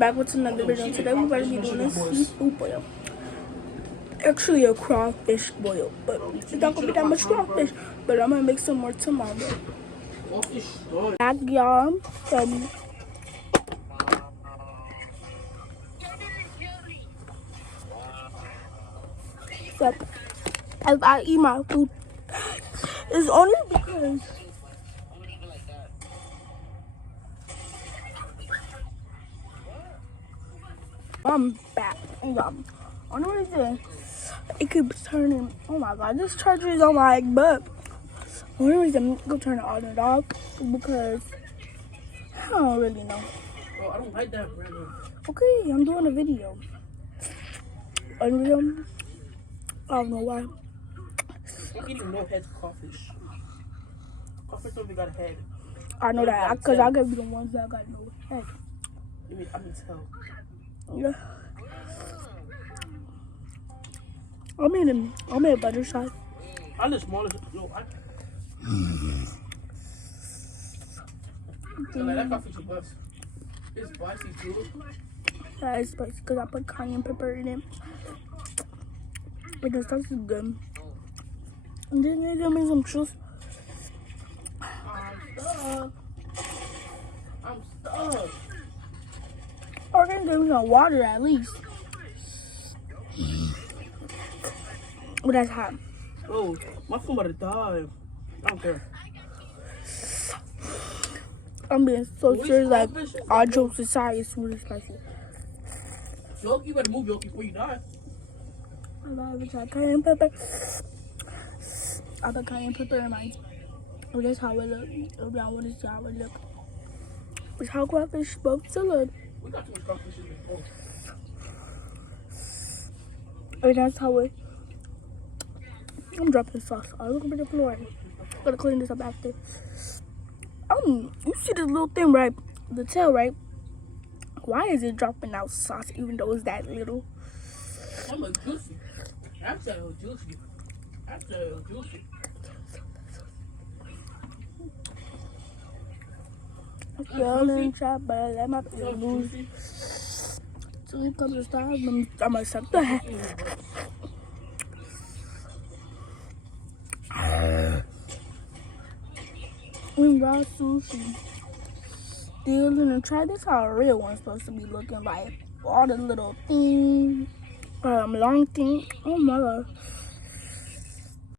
back with another video. Today we're going to be doing a seafood boil. Actually a crawfish boil, but it's not going to be that much crawfish. But I'm going to make some more tomorrow. Back, y'all. But if I eat my food, it's only because I'm back. Only reason it keeps turning. Oh my god, this charger is on my butt. Only reason I'm gonna turn it on and off is because I don't really know. Oh, I don't like that, Brandon. Okay, I'm doing a video. And I don't know why. We're eating no heads crawfish. Crawfish don't even got a head. I know that because I gotta be the ones that got no head. I mean tell. Yeah. I made a butter shot. I'm the smallest. Yo, so like that crawfish is bust. It's spicy too. Yeah, it's spicy because I put cayenne pepper in it. But the sauce is good. And then they give me some juice. I'm stuck. Or they give me some water at least. But that's hot. Oh, my phone about to die. I don't care. I'm being so serious, like all jokes aside, it's really spicy. Yoki, you better move Yoki before you die. I love cayenne pepper. I put cayenne pepper in mine. Oh, that's how it look. If y'all want to see how it look. It's how crawfish supposed to look. We got too much crawfish in this bowl. And that's how it. I'm dropping sauce all over the floor. Gotta clean this up after. You see this little thing, right? The tail, right? Why is it dropping out sauce even though it's that little? I'm a juicy. That's a juicy. That's a juicy. I'm gonna try, but I let my food lose. So it comes to start, I'm gonna suck the heck. Raw sushi. Still gonna try this how a real one's supposed to be looking like. All the little things, long things. Oh my god.